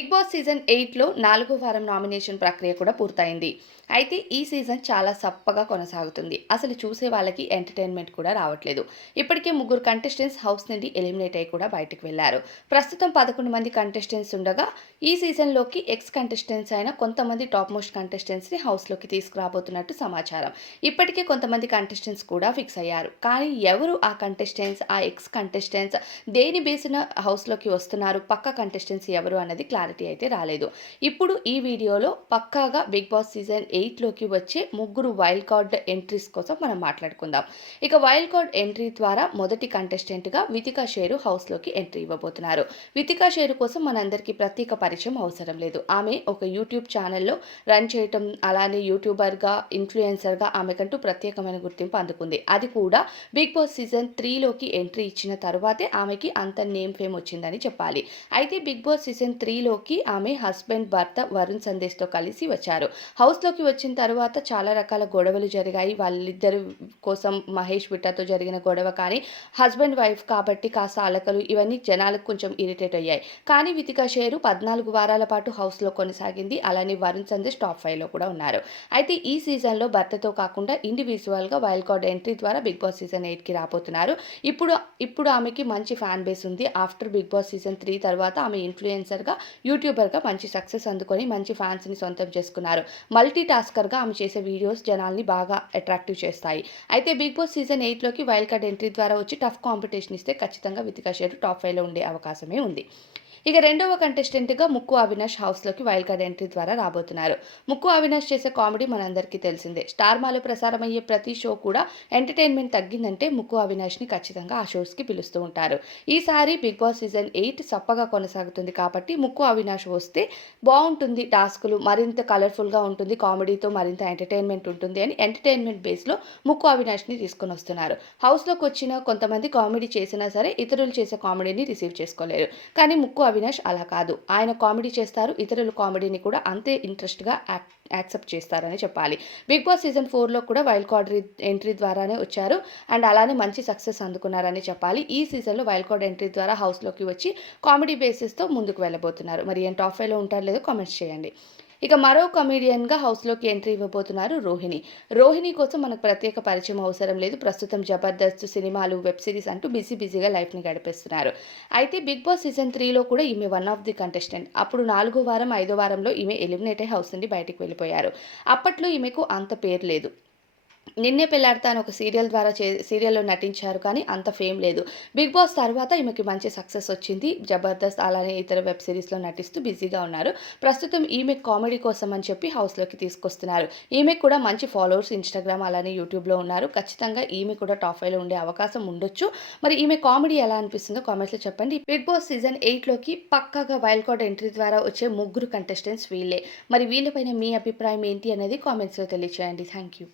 Big Boss season 8లో 4వ వారం nomination ప్రక్రియ కూడా పూర్తయింది. అయితే ఈ సీజన్ చాలా సప్పగా కొనసాగుతుంది. అసలు చూసే వాళ్ళకి ఎంటర్‌టైన్‌మెంట్ కూడా రావట్లేదు. ఇప్పటికే ముగ్గురు కంటెస్టెంట్స్ హౌస్ నుండి ఎలిమినేట్ అయ్యి కూడా బయటికి వెళ్లారు. ప్రస్తుతం 11 మంది కంటెస్టెంట్స్ ఉండగా ఈ సీజన్‌లోకి ఎక్స్ కంటెస్టెంట్స్ అయిన కొంతమంది టాప్ మోస్ట్ కంటెస్టెంట్స్‌ని హౌస్‌లోకి తీసుకురాబోతున్నట్టు సమాచారం. ఇప్పటికే కొంతమంది కంటెస్టెంట్స్ కూడా ఫిక్స్ అయ్యారు. కానీ ఎవరు ఆ కంటెస్టెంట్స్, ఆ ఎక్స్ కంటెస్టెంట్స్ దేని బేస్‌న హౌస్‌లోకి వస్తున్నారు, పక్కా కంటెస్టెంట్స్ ఎవరు అన్నది క్లారిటీ అయితే రాలేదు. ఇప్పుడు ఈ వీడియోలో పక్కాగా బిగ్ బాస్ సీజన్ 8లోకి వచ్చే ముగ్గురు వైల్డ్ కార్డ్ ఎంట్రీస్ కోసం మనం మాట్లాడుకుందాం. ఇక వైల్డ్ కార్డ్ ఎంట్రీ ద్వారా మొదటి కంటెస్టెంట్‌గా వితికా షేరు హౌస్‌లోకి ఎంట్రీ ఇవ్వబోతున్నారు. వితికా షేరు కోసం మనందరికీ ప్రత్యేక పరిచయం అవసరం లేదు. ఆమె ఒక యూట్యూబ్ ఛానెల్‌లో రన్ చేయటం, అలానే యూట్యూబర్‌గా, ఇన్‌ఫ్లుయెన్సర్‌గా ఆమెకంటూ ప్రత్యేకమైన గుర్తింపు అందుకుంది. అది కూడా బిగ్ బాస్ సీజన్ 3లోకి ఎంట్రీ ఇచ్చిన తరువాతే ఆమెకి అంత నేమ్ ఫేమ్ వచ్చిందని చెప్పాలి. అయితే బిగ్ బాస్ సీజన్ 3లోకి ఆమె హస్బెండ్, భర్త వరుణ్ సందేశ్‌తో కలిసి వచ్చారు. హౌస్‌లోకి వచ్చిన తరువాత చాలా రకాల గొడవలు జరిగాయి. వాళ్ళిద్దరి కోసం మహేష్ విట్టతో జరిగిన గొడవ కానీ, హస్బెండ్, వైఫ్ కాబట్టి కాస్త అలకలు ఇవన్నీ జనాలకు కొంచెం ఇరిటేట్ అయ్యాయి. కానీ వితికా షేరు 14 వారాల పాటు హౌస్‌లో కొనసాగింది. అలానే వరుణ్ సందేశ్ టాప్ 5లో కూడా ఉన్నారు. అయితే ఈ సీజన్‌లో భర్తతో కాకుండా ఇండివిడ్యువల్‌గా వైల్డ్ కార్డ్ ఎంట్రీ ద్వారా బిగ్ బాస్ సీజన్ 8కి రాబోతున్నారు. ఇప్పుడు ఇప్పుడు ఆమెకి మంచి ఫ్యాన్ బేస్ ఉంది. ఆఫ్టర్ బిగ్ బాస్ సీజన్ 3 తర్వాత ఆమె ఇన్‌ఫ్లుయెన్సర్‌గా, యూట్యూబర్‌గా మంచి సక్సెస్ అందుకొని మంచి ఫ్యాన్స్‌ని సొంతం చేసుకున్నారు. మల్టీ టాస్కర్‌గా ఆమె చేసే వీడియోస్ జనాల్ని బాగా అట్రాక్టివ్ చేస్తాయి. అయితే బిగ్ బాస్ సీజన్ 8లోకి వైల్డ్ కార్డ్ ఎంట్రీ ద్వారా వచ్చి టఫ్ కాంపిటీషన్ ఇస్తే ఖచ్చితంగా వితికా షేరు టాప్ 5లో ఉండే అవకాశమే ఉంది. ఇక రెండవ కంటెస్టెంట్‌గా ముక్కు అవినాష్ హౌస్‌లోకి వైల్డ్ కార్డ్ ఎంట్రీ ద్వారా రాబోతున్నారు. ముక్కు అవినాష్ చేసే కామెడీ మనందరికీ తెలిసిందే. స్టార్మాలో ప్రసారమయ్యే ప్రతి షో కూడా ఎంటర్‌టైన్‌మెంట్ తగ్గిందంటే ముక్కు అవినాష్‌ని ఖచ్చితంగా ఆ షోస్‌కి పిలుస్తూ ఉంటారు. ఈసారి బిగ్ బాస్ సీజన్ 8 సప్పగా కొనసాగుతుంది కాబట్టి ముక్కు అవినాష్ వస్తే బావుంటుంది. టాస్కులు మరింత కలర్‌ఫుల్‌గా ఉంటుంది. కామెడీతో మరింత ఎంటర్‌టైన్‌మెంట్ ఉంటుంది అని ఎంటర్‌టైన్‌మెంట్ బేస్‌లో ముక్కు అవినాష్‌ని తీసుకొనొస్తున్నారు. హౌస్‌లోకొచ్చిన కొంతమంది కామెడీ చేసినా సరే ఇతరులు చేసే కామెడీని రిసీవ్ చేసుకోలేరు. కానీ ముక్కు అవినాష్ అలా కాదు. ఆయన కామెడీ చేస్తారు. ఇతరుల కామెడీని కూడా అంతే ఇంట్రెస్ట్‌గా యాక్సెప్ట్ చేస్తారని చెప్పాలి. బిగ్ బాస్ సీజన్ 4లో కూడా వైల్డ్ కార్డ్ ఎంట్రీ ద్వారానే వచ్చారు. అండ్ అలానే మంచి సక్సెస్ అందుకున్నారని చెప్పాలి. ఈ సీజన్‌లో వైల్డ్ కార్డ్ ఎంట్రీ ద్వారా హౌస్‌లోకి వచ్చి కామెడీ బేసిస్‌తో ముందుకు వెళ్ళబోతున్నారు. మరి ఈయన టాప్ 5లో ఉంటారో లేదో కామెంట్స్ చేయండి. ఇక మరో కమెడియన్‌గా హౌస్‌లోకి ఎంట్రీ ఇవ్వబోతున్నారు రోహిణి. రోహిణి కోసం మనకు ప్రత్యేక పరిచయం అవసరం లేదు. ప్రస్తుతం 'జబర్దస్త్', సినిమాలు, వెబ్ సిరీస్ అంటూ బిజీగా లైఫ్‌ని గడిపేస్తున్నారు. అయితే బిగ్ బాస్ సీజన్ 3లో కూడా ఈమె వన్ ఆఫ్ ది కంటెస్టెంట్. అప్పుడు 4 వారం, 5 వారంలో ఈమె ఎలిమినేట్ అయ్యి హౌస్ నుండి బయటికి వెళ్ళిపోయారు. అప్పట్లో ఈమెకు అంత పేరు లేదు. 'నిన్నే పెళ్లాడతా' అని ఒక సీరియల్ ద్వారా సీరియల్‌లో నటించారు కానీ అంత ఫేమ్ లేదు. 'బిగ్ బాస్' తర్వాత ఈమెకి మంచి సక్సెస్ వచ్చింది. 'జబర్దస్త్' అలానే ఇతర వెబ్ సీరీస్‌లో నటిస్తూ బిజీగా ఉన్నారు. ప్రస్తుతం ఈమె కామెడీ కోసం అని చెప్పి హౌస్‌లోకి తీసుకొస్తున్నారు. ఈమెకు కూడా మంచి ఫాలోవర్స్ ఇన్‌స్టాగ్రామ్ అలానే యూట్యూబ్‌లో ఉన్నారు. ఖచ్చితంగా ఈమె కూడా టాప్ 5లో ఉండే అవకాశం ఉండొచ్చు. మరి ఈమె కామెడీ ఎలా అనిపిస్తుందో కామెంట్స్‌లో చెప్పండి. 'బిగ్ బాస్' సీజన్ 8లోకి పక్కాగా వైల్డ్ కార్డ్ ఎంట్రీ ద్వారా వచ్చే ముగ్గురు కంటెస్టెంట్స్ వీళ్ళే. మరి వీళ్ళపైన మీ అభిప్రాయం ఏంటి అనేది కామెంట్స్‌లో తెలియచేయండి. Thank you.